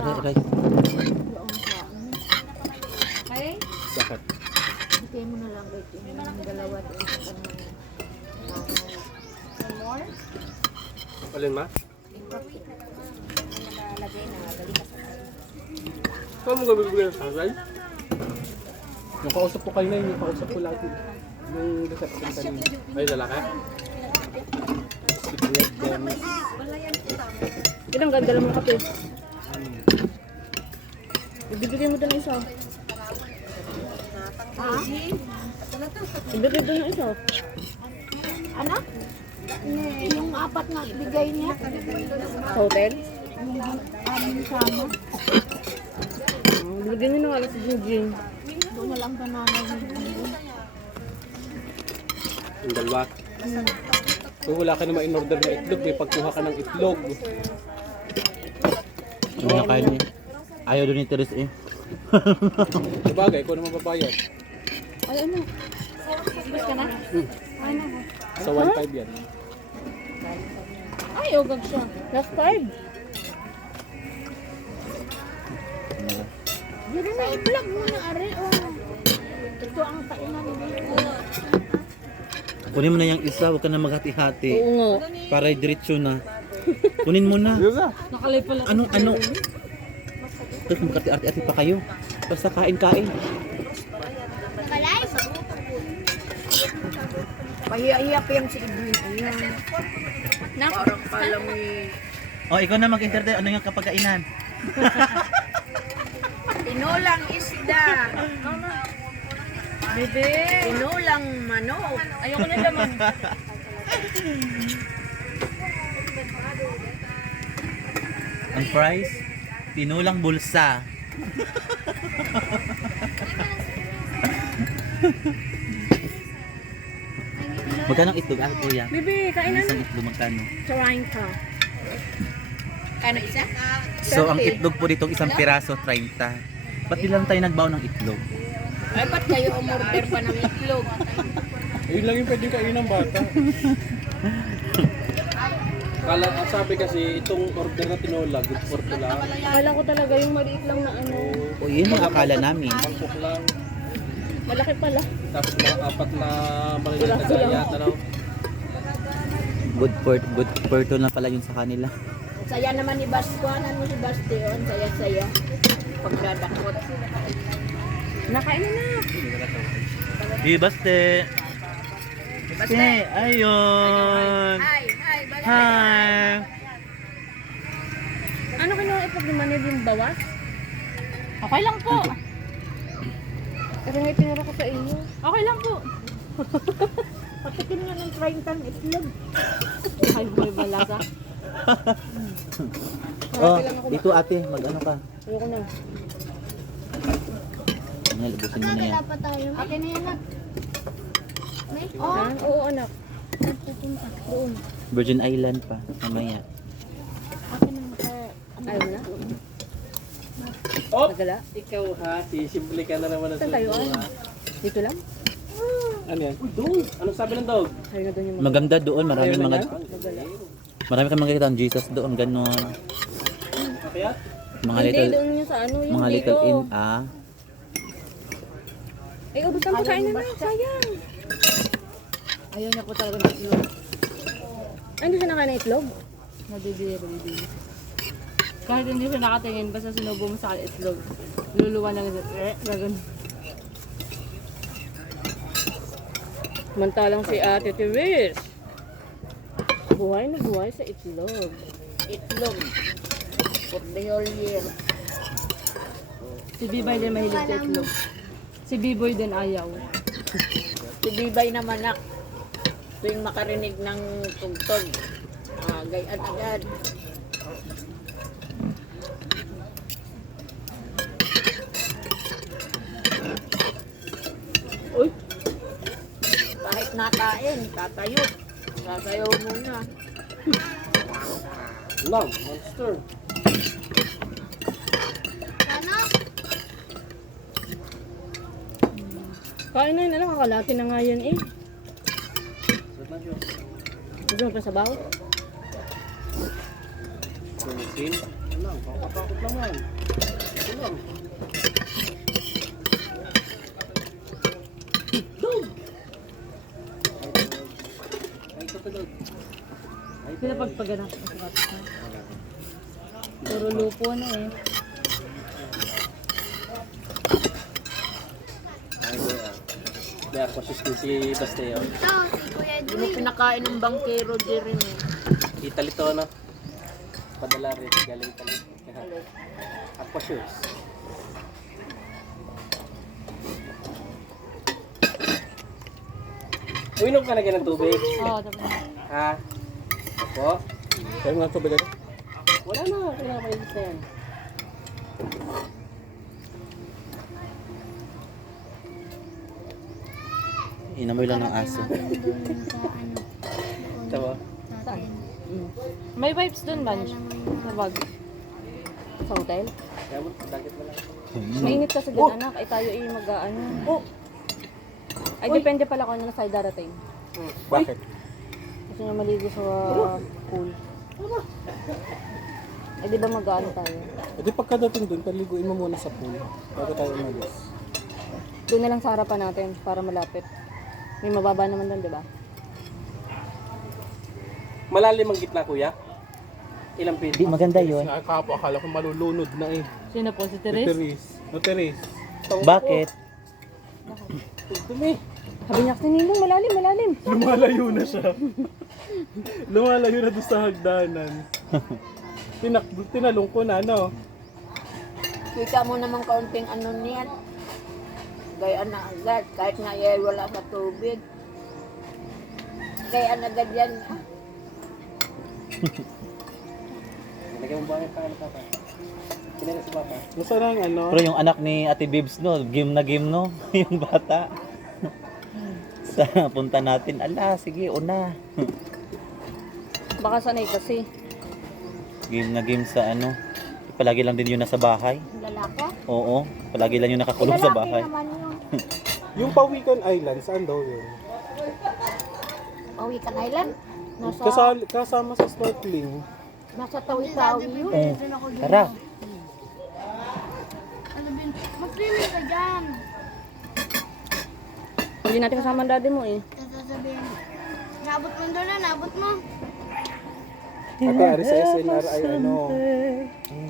Aray. Okay? Bakit? Bigay mo na lang ito. Yung dalawa at isang more? Alin ma? Nakalagay na. Balik ka sa Saan mo gabibigay ng sasay? Yung kausap ko kayo na yung kausap ko lagi. Yung reception kanina. Ay, lalaki? Signet Dennis. Ilang ganda lang mo kape. Ibibigay mo doon isa. Ha? Ibigay doon isa. Anak? Yung apat na bigay niya. Sa hotel? Yung amin sama. Ibigay niyo na alas si Jingjing. Doon na lang banana. Yung dalawa. Kung wala ka naman in-order na itlog, may pagkuha ka ng itlog. Hindi na kaya niya. Ayaw doon ni Teres eh. Sabagay, ikaw naman babayad. Ay, ano? Bus ka na? Ay, na. Sa 1.5 yan. Ay, ugag siya. Last 5. Hindi na i-vlog mo na, Ari. Oh. Ito ang kainan dito. Kunin mo na yung isa, huwag ka na maghati-hati. Oo nga. Para diretso na. Kunin mo na. Yun na. Nakalay pala. Ano? Tapos magkati-ati-ati pa kayo. Basta kain-kain. Pahiya-hiya pa yung si Edwin. Ayan. Parang palang eh. O, ikaw na mag-entertain. Ano yung kapagkainan? Tinulang isda. Bebe. Tinulang manok. Ayoko na laman. Ang price? Tinulang bulsa. Magkano ang itlog? Ah, kuya. Bibi, kain na. Isang itlog magkano? Trying ka. Ano isa? So, ang itlog po ditong isang piraso, 30. Ba't di lang tayo nagbaw ng itlog? Ay, ba't kayo umorder pa ng itlog? Yun lang yung pwedeng kainin ng bata. Kala, sabi kasi itong order na tinola, good for to lang. Akala ko talaga yung maliit lang na ano. O, yun ang akala namin. Pangkok lang. Malaki pala. Tapos mga apat na maliliit na gaya. Ano? Good for to na pala yun sa kanila. Saya naman ni Baskuanan mo si Bastion. Saya-saya. Pagdadakot. Nakain na na. Di baste. Baste, ayun. Hi, hi, Bastion. Hi. Ano kinuha itlog ni Manil yung bawas? Okay lang po. Kasi nga itinuro ko sa inyo. Okay lang po. Patikin nga ng 30 itlog. Ay, may balasa. Oh, dito ate, mag-ano ka? Ayoko na. Nalibusin mo na yan. Okay na yan na. Ha? Oo, anak. Doon. Virgin Island pa, mamaya. Ayaw na. Oh! Nagala. Ikaw ha, simple ka na naman. Saan tayo? Dito lang? Ano yan? Uy, dog! Anong sabi ng dog? Ayaw na doon yung mga. Maganda doon, maraming Ayaw na mga yan? Nagala. marami kang makikita ang Jesus doon, ganon. Kaya? Mga Hindi, little doon yung sa ano, yung mga dito. little in Ay, ubusan po kain na na. Sayang. Ayaw niya po talaga ng itlog. Ay, hindi siya nakain ng itlog? Nabibiro. Kahit hindi siya nakatingin, basta sinubo mo sa itlog. Luluwa lang siya. Gagan. Mantalang si Ate Tiris. Buhay na buhay sa itlog. Itlog. For the whole year. Si Bibay din mahilig sa itlog. Si Biboy din ayaw. Si Bibay naman nak. Tuwing makarinig ng tugtog. Gayan agad. Uy! Kahit nakain, tatayo. Tatayo muna. Lang, monster. Kain na yun, alam, kakalati na nga yan eh. Sarap na siya. Gusto mo pa sabaw? Kumisin. Lang, pangkapak. Bakit naman? Ito lang. Dog! Ay, ito dog. Sila pagpaganak. Puro lupo na eh. Ay, kuya. Kaya ako si Basteo. Hindi mo pinakain ng bangkero din rin eh. Italito, no? Padala rin. Galing Italy. Aqua shoes. Uminom ka na ng tubig? Oo, tapos na. Ha? Opo? Kaya nga tubig ano? Wala na. Kaya mainit na yan. Inamoy lang ng aso. Tama? May vibes dun, lunch. Sa bag. Sa hotel. Kaya mo, bakit wala? Mainit kasi dun, anak. Ay tayo mag-ano. Oh! Ay, depende pala kung ano na side darating. Bakit? Gusto niya maligo sa pool. Eh, di ba mag-ano tayo? E di pagkadating dun, paliguin mo muna sa pool. Bago tayo umalis. Doon na lang sa harapan natin para malapit. May mababa naman doon, di ba? Malalim ang gitna, kuya? Ilang feet? Hindi, maganda yun. Nakakapo, akala ko malulunod na eh. Sino po? Si Therese? No, Teres. Bakit? Dumi. Sabi niya kasi Ninong, malalim, malalim. Lumalayo na siya. Lumalayo na doon sa hagdanan. Tinalong ko na, no? Kita mo naman kaunting ano niyan. Gayaan na agad, kahit na wala sa tubig. Gayaan agad yan. Nalagyan mo ba yung pangalan, Papa? Kinala si Papa? Masarang ano? Pero yung anak ni Ate Bibs, no, game na game, no? Yung bata. Sa punta natin, ala, sige, una. Baka sanay kasi. Game na game sa ano. Palagi lang din yun nasa bahay. Lalaki? Oo, palagi lang yung nakakulong sa bahay. naman yun. Yung Pawikan Island, saan daw yun? Pawikan Island? Nasa, Kasama sa snorkeling. nasa Tawi-Tawi yun. Tara. Mag-swimming ka dyan. Hindi natin kasama ang daddy mo eh. Sasabihin, nabot mo doon na, nabot mo. Ate, ari sa SNR ay ano,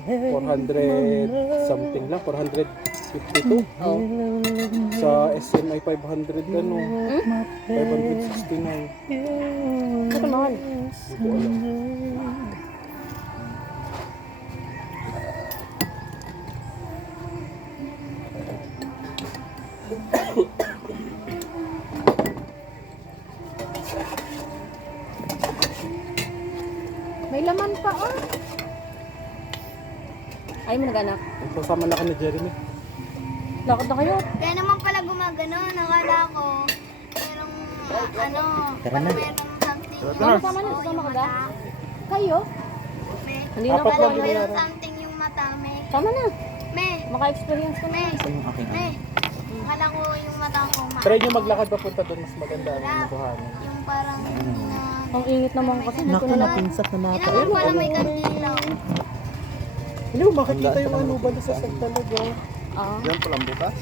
400 something lang, 452. Oo. Sa SM ay 500 ano, 569. Ito mahal. Hindi ko alam. May laman pa oh. Ayaw mo nag-anak. Sasama na ka ni Jeremy. Lakad na kayo. Kaya naman pala gumagano, nakala ko, merong, ano, Tara na. merong something. Sama na, sama ka ba? Kayo? May, Hindi na Apat ako. lang merong binayaran. something yung mata, may, Sama na. may, Maka-experience ka na. may, Ito yung aking ano. may. Akala ko yung mata ko, Try nyo maglakad papunta doon, mas maganda ang nakuhanan. yung parang, na, Ang init naman kasi. Hindi ko Naku, na napinsat na nata. inaman pala may kandila. Hindi mo makikita yung ano ba sa sasag talaga. Ah. Yan palang bukas.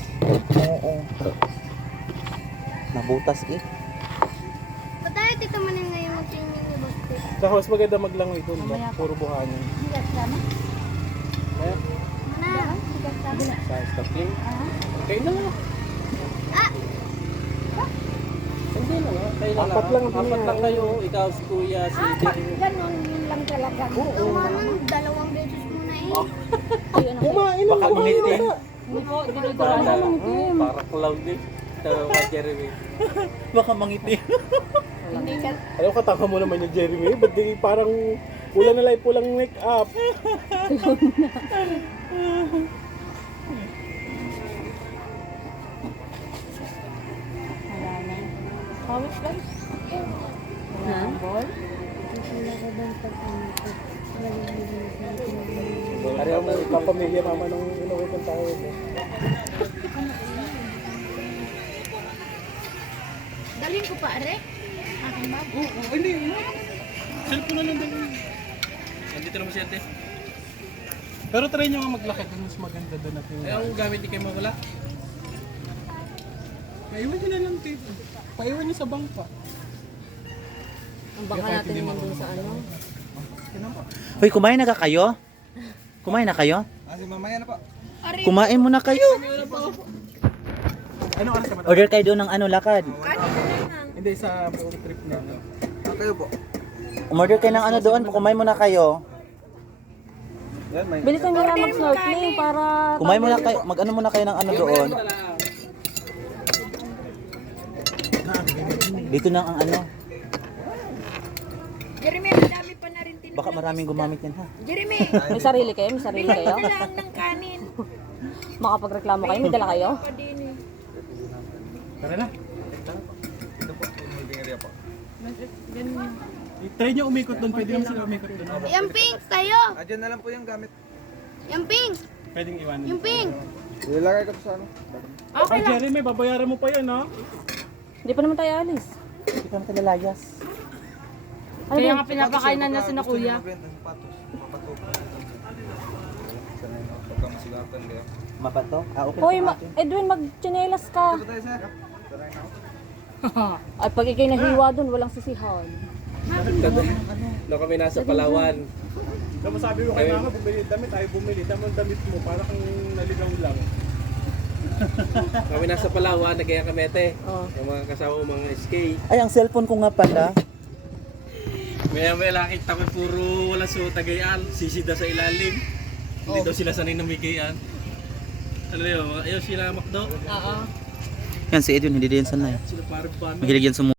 Oo. Nabutas eh. Ba't tayo tito mo na ngayon mag-swimming ni Basti? Saka mas maganda maglangoy doon ba? Puro buhanan. Bigat sama? Kaya, Mana? Bigat sama? sa stopping. Okay na nga. Ah! Hindi na nga. Apat lang. Apat lang kayo. Ikaw, si Kuya, si Jeremy. Ganun, yun lang talaga. Tumanon, dalawang beses mo na eh. Kumain na. Baka ngiti. Hindi po, Para clown din. Ito, mga Jeremy. Baka mangiti. Hindi ka, Alam ko, tanga mo naman yung Jeremy. Ba't di parang pula na lang, pulang make up. Wala na. Pawis guys. Ha? Ball? Kaya mo, kapamilya mama nung inuwi kong tao. Dalhin ko pa, are? Akin ba? Oo, hindi. Cellphone na lang din. Nandito naman si ate. Pero try nyo nga maglakad doon, mas maganda doon natin. Ay, ang gamit ni kayo mawala? Paiwan nyo na lang dito. Paiwan nyo sa bangka. Ang baka natin naman dun sa ano. Hoy, kumain na ka kayo? Kumain na kayo? Kasi mamaya na pa. Kumain muna kayo. Anong oras ka ba? Order kayo doon ng ano, lakad. Hindi, sa buong trip na. Kayo po. Umorder kayo ng ano doon, kumain muna kayo. Bilisan nyo lang mag-snorkeling para... Kumain muna kayo, mag-ano muna kayo ng ano doon. Dito na ang ano. Jeremy, madami pa na rin tinulong. Baka maraming gumamit yan ha. Jeremy, May sarili kayo? May sarili kayo? lang ng kanin. Makapagreklamo kayo? May dala kayo? Pa din eh. Tara na. I-try nyo umikot doon, pwede naman sila umikot doon. Yung pink, tayo. Diyan na lang po yung gamit. Yung pink. Pwedeng iwanan. Yung pink. Ilalagay ko to sa ano. Ay, Jeremy, babayaran mo pa yan, ha? Hindi pa naman tayo alis. Hindi pa natin lalayas. Kaya nga pinapakainan na si na kuya. Sapatos. Mapatok. Pagka masigatan kaya. Mapato? Ah, okay. Hoy, Edwin, mag-chinelas ka. Ito tayo sir. At pag ikay nahiwa dun, walang sisihan. Na kami nasa Palawan. Kaya masabi mo kay mama, bumili damit, tayo bumili. Tamang damit mo, para kang naligaw lang. Kami nasa Palawan, nagkaya kamete. Oh. Yung mga kasama ko, mga SK. Ay, ang cellphone ko nga pala. May nakita ko puro wala sa Tagayan, sisida sa ilalim. Hindi daw sila sanay na may gayaan. Ano yun, ayaw sila makdo. Oo. Yan si Edwin, hindi din sanay. Sila parang ban. Mahilig yan sa